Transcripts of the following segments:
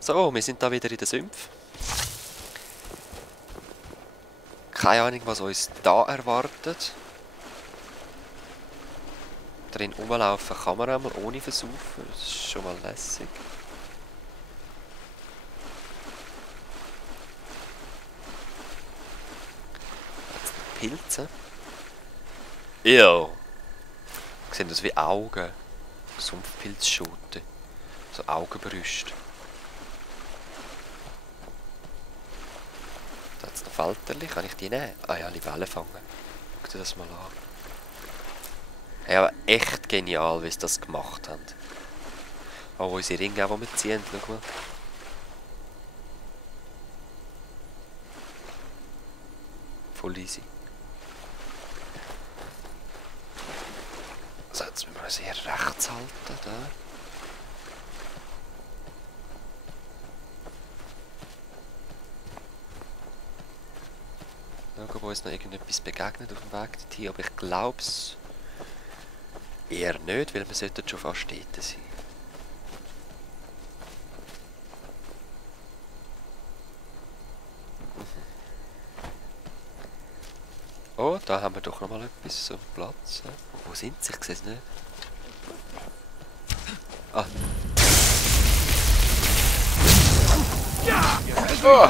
So, wir sind da wieder in den Sümpfen. Keine Ahnung, was uns da erwartet. Drin rumlaufen kann man einmal ohne Versaufen. Das ist schon mal lässig. Jetzt noch Pilze. Ja. Sehen das wie Augen. Sumpfpilzschoten. So Augenbrüste. Da hat es noch Falterli. Kann ich die nehmen? Ah ja, Libellen fangen. Schau dir das mal an. Ja, aber echt genial, wie sie das gemacht haben. Oh, unsere Ringe auch, die wir ziehen. Schau mal. Voll easy. Also jetzt müssen wir uns eher rechts halten. Da. Schauen, wo uns noch irgendetwas begegnet auf dem Weg dorthin. Aber ich glaube es eher nicht, weil wir sollten schon fast dort sein. Oh, da haben wir doch noch mal etwas, so einen Platz. Wo sind sie? Ich sehe es nicht. Ah. Oh.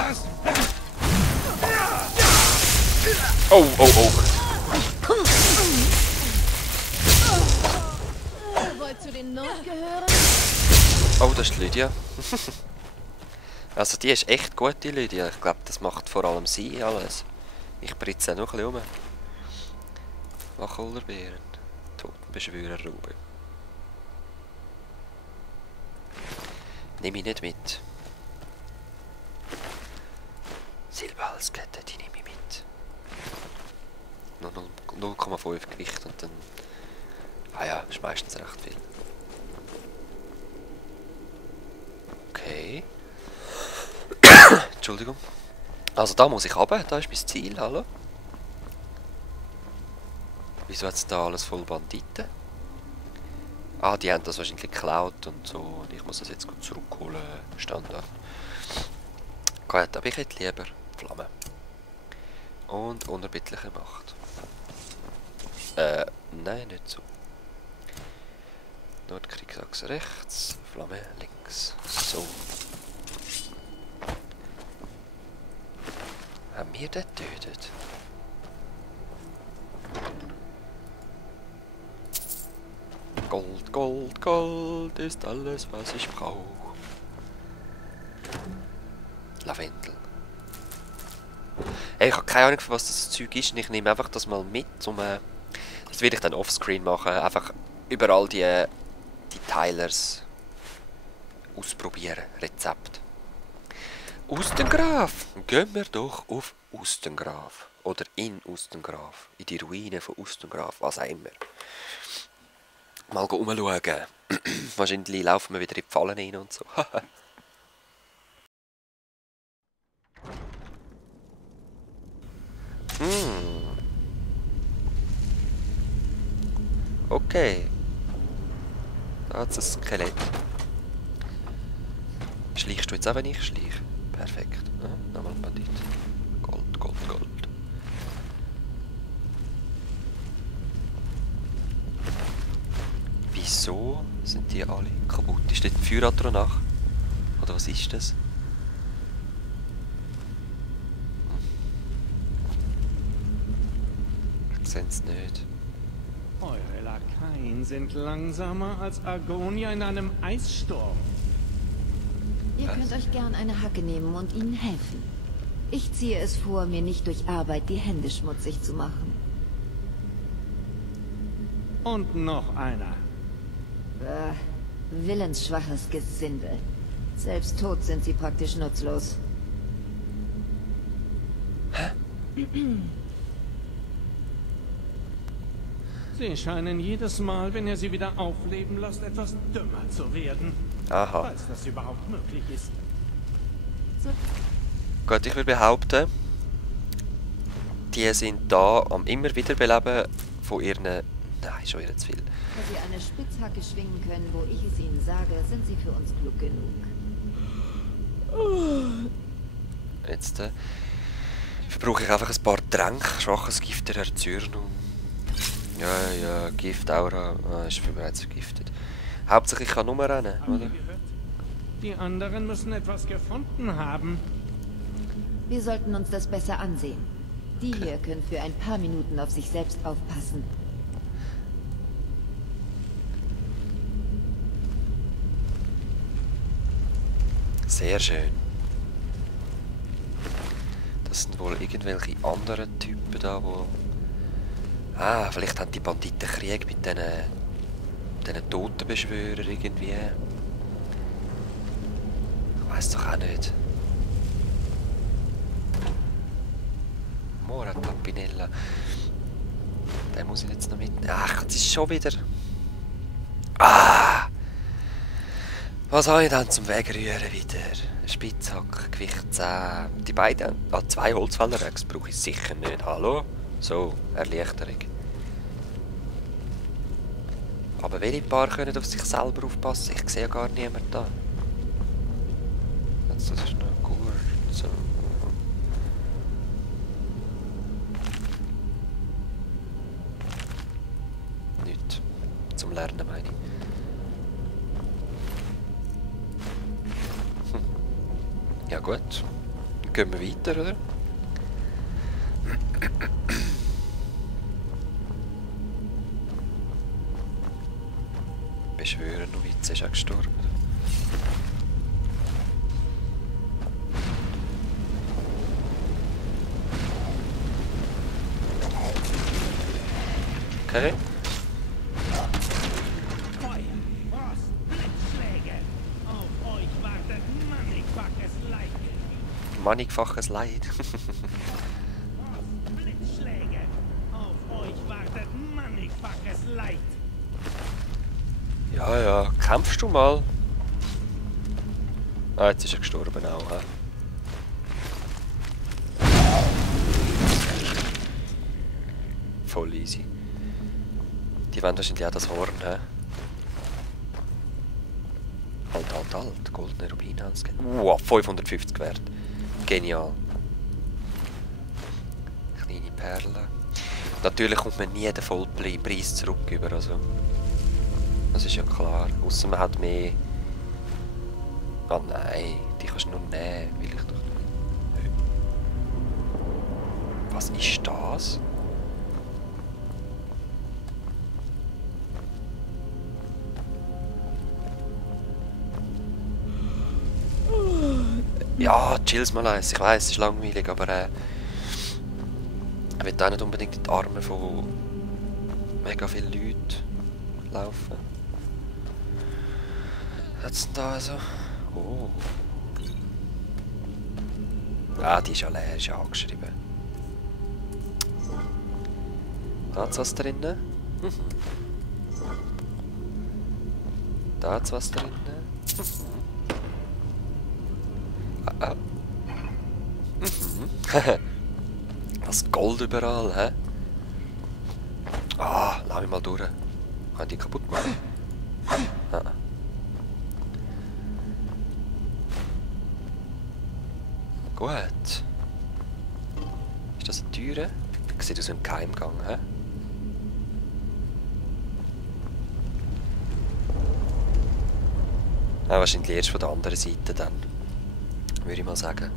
Oh, oh, oh. Wollt zu den Nord gehören? Oh, das ist Lydia. Also die ist echt gut, die Lydia. Ich glaube, das macht vor allem sie alles. Ich britze noch ein bisschen um. Wacholderbeeren. Totenbeschwörer Rube. Nehme ich nicht mit. Silberhalskette, die nehme ich mit. Nur 0,5 Gewicht und dann... Ah ja, ist meistens recht viel. Okay. Entschuldigung. Also da muss ich runter, da ist mein Ziel, hallo. Wieso hat es da alles voll Banditen? Ah, die haben das wahrscheinlich geklaut und so. Und ich muss das jetzt gut zurückholen. Standard. Gut, aber ich hätte lieber Flamme. Und unerbittliche Macht. Nein, nicht so. Nordkriegsachse rechts, Flamme links. So. Haben wir den getötet? Gold, Gold, Gold ist alles, was ich brauche. Lavendel. Hey, ich habe keine Ahnung, für was das Zeug ist. Und ich nehme einfach das mal mit, um... das werde ich dann offscreen machen. Einfach überall die Teilers ausprobieren. Rezept. Ustengraf! Gehen wir doch auf Ustengraf. Oder in Ustengraf. In die Ruinen von Ustengraf. Was auch immer. Mal umschauen. Wahrscheinlich laufen wir wieder in die Fallen rein und so. Okay. Da hat es ein Skelett. Schleichst du jetzt auch, wenn ich schleiche? Perfekt. Ja, nochmal ein Bandit. Gold, Gold, Gold. Wieso sind die alle kaputt? Ist dort ein Feueratronach? Oder was ist das? Ich sehe es nicht. Eure Lakaien sind langsamer als Argonia in einem Eissturm. Ihr könnt euch gern eine Hacke nehmen und ihnen helfen. Ich ziehe es vor, mir nicht durch Arbeit die Hände schmutzig zu machen. Und noch einer. Willensschwaches Gesindel. Selbst tot sind sie praktisch nutzlos. Hä? Sie scheinen jedes Mal, wenn ihr sie wieder aufleben lasst, etwas dümmer zu werden. Aha. Falls das überhaupt möglich ist. So. Gut, ich würde behaupten, die sind da am immer wiederbeleben von ihren... Nein, schon wieder zu viel. Da sie eine Spitzhacke schwingen können, wo ich es ihnen sage, sind sie für uns klug genug. jetzt verbrauche ich einfach ein paar Tränke, schwaches Gift der Erzürnung. Ja, Gift, Aura, ist bereits vergiftet. Hauptsache ich kann nur rennen, oder? Die anderen müssen etwas gefunden haben. Wir sollten uns das besser ansehen. Die hier können für ein paar Minuten auf sich selbst aufpassen. Sehr schön. Das sind wohl irgendwelche anderen Typen da, wo... Ah, vielleicht haben die Banditen Krieg mit diesen Totenbeschwörern irgendwie. Ich weiss doch auch nicht. Mora Tapinella. Den muss ich jetzt noch mit... Ach, das ist schon wieder... Ah! Was habe ich dann zum Wegrühren wieder? Spitzhack, Gewicht 10. Die beiden... Ah, 2 Holzfällerrex brauche ich sicher nicht. Hallo? So, Erleichterung. Aber welche Paar können auf sich selber aufpassen? Ich sehe ja gar niemanden da. Das ist noch gut. So. Nicht. Zum Lernen meine ich. Ja gut. Dann gehen wir weiter, oder? Beschwörer Novize ist auch gestorben. Okay. Feuer, Frost, Blitzschläge. Auf euch wartet mannigfaches Leid. Mannigfaches Leid. Frost, Blitzschläge. Auf euch wartet mannigfaches Leid. Ja, kämpfst du mal? Ah, jetzt ist er gestorben auch, hä? Voll easy. Die wollen wahrscheinlich auch das Horn, hä? Halt. Goldene Rubinhals. Wow, 550 wert. Genial. Kleine Perle. Natürlich kommt man nie den Vollpreis zurück über, also. Das ist ja klar. Ausser man hat mehr. Ah nein, die kannst du nur nehmen, will ich doch nicht. Was ist das? Ja, chill's mal eins. Ich weiss, es ist langweilig, aber ich will auch nicht unbedingt in die Arme von mega vielen Leuten laufen. Hat's denn da also? Oh. Ah, die ist ja leer, ist ja angeschrieben. Da hat's was drinnen? Da hat's was drinnen? Ah. Das Gold überall, hä? Ah, lass mich mal durch. Kann ich die kaputt machen? Ah. Gut. Ist das eine Türe? Sieht aus wie ein Geheimgang, hä? Ja, wahrscheinlich erst von der anderen Seite dann. Würde ich mal sagen.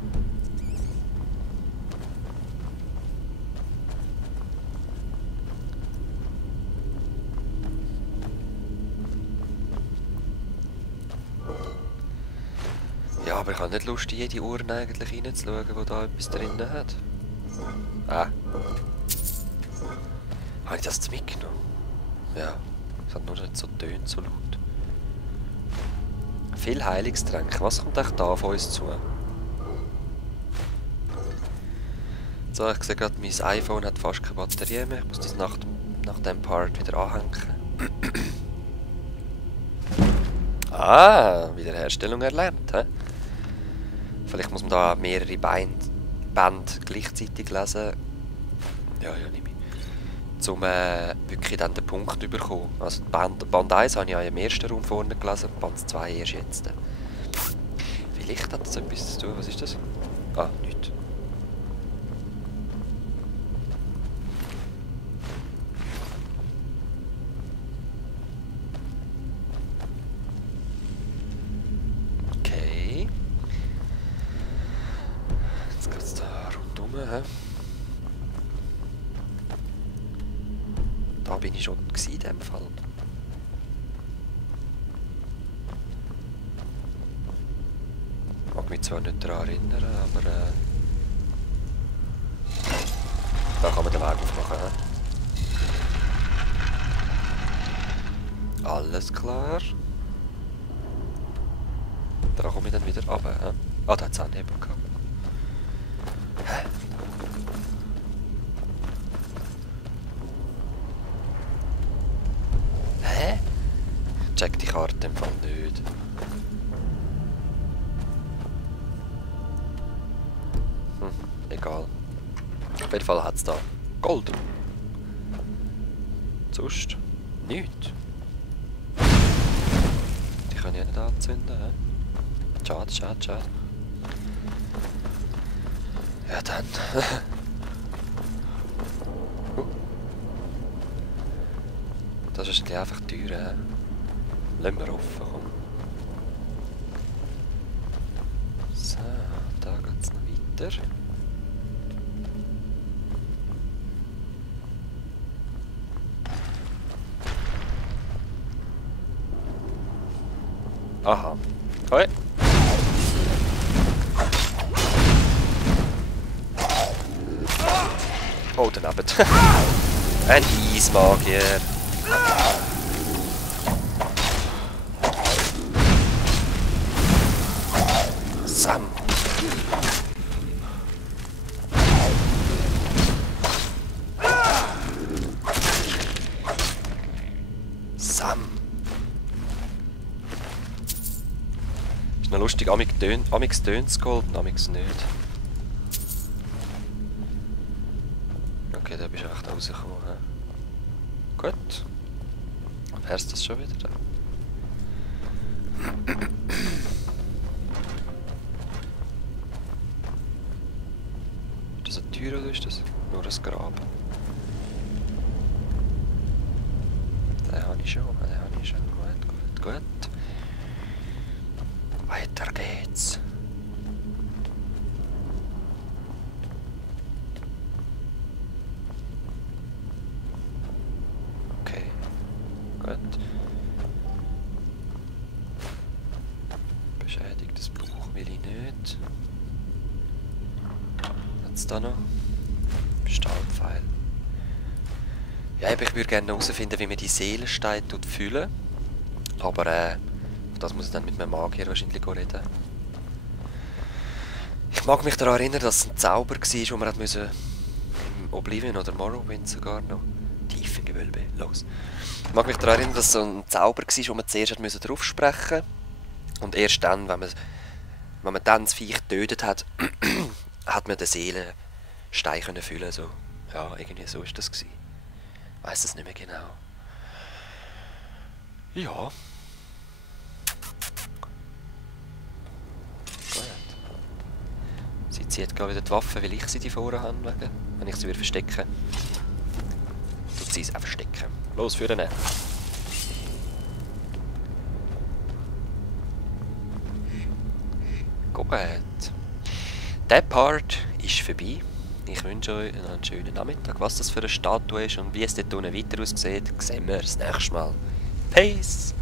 Ja, aber ich habe nicht Lust, in jede Uhr eigentlich reinzuschauen, die da etwas drinnen hat. Ah. Habe ich das jetzt mitgenommen? Ja. Es hat nur nicht so tönt, so laut. Viel Heilungstränke. Was kommt echt da auf uns zu? So, ich sehe gerade, mein iPhone hat fast keine Batterie mehr. Ich muss das nach dem Part wieder anhängen. Ah, Wiederherstellung erlernt, hä? Vielleicht muss man da mehrere Bände gleichzeitig lesen. Ja, nehme ich. Um wirklich dann den Punkt zu bekommen. Also Band 1 habe ich ja im ersten Raum vorne gelesen, Band 2 erst jetzt. Weil Vielleicht hat das etwas zu tun. Was ist das? Ah, nichts. Okay. Jetzt geht's da rundum, hä? Da bin ich schon in dem Fall. Ich mag mich zwar nicht daran erinnern, aber da kann man den Weg aufmachen. He? Alles klar. Da komme ich dann wieder runter. He? Ah, da hat es Anhebung gehabt. Hä? Ich check die Karte im Fall nicht. Egal. Auf jeden Fall hat es da Gold. Sonst nichts. Die kann ich ja nicht anzünden. He? Schade, schade, schade. Ja dann. Das ist wahrscheinlich einfach teuer. He? Lassen wir offen, komm. So, da geht es noch weiter. Aha. Hoi. Oh, daneben. Ein Eismagier. Sam. Sam. Ist noch lustig, amix tönt's Gold und amix nicht. Okay, da bist du echt rausgekommen. He? Gut. Wär's das schon wieder da? Ist das eine Tür oder ist das nur ein Grab? Den habe ich schon, den habe ich schon. Gut, gut, gut. Weiter geht's. Okay, gut. Beschädigtes Buch will ich nicht. Hat's da noch? Stahlpfeil. Ja, ich würde gerne herausfinden, wie man die Seelensteine füllen. Aber das muss ich dann mit meinem Magier wahrscheinlich reden. Ich mag mich daran erinnern, dass es ein Zauber war, wo man hat müssen im Oblivion oder Morrowind sogar noch Tiefengewölbe, los. Ich mag mich daran erinnern, dass es so ein Zauber war, wo man zuerst hat müssen drauf sprechen. Und erst dann, wenn man dann das Viech getötet hat, hat man den Seelenstein können füllen. So. Ja, irgendwie so ist das gewesen. Ich weiss es nicht mehr genau. Ja. Sie zieht gerade wieder die Waffe, weil ich sie die vorne habe. Wenn ich sie wieder verstecke, tut sie es auch verstecken. Los, für den. Gut. Der Part ist vorbei. Ich wünsche euch einen schönen Nachmittag. Was das für eine Statue ist und wie es dort unten weiter aussieht, sehen wir das nächste Mal. Peace!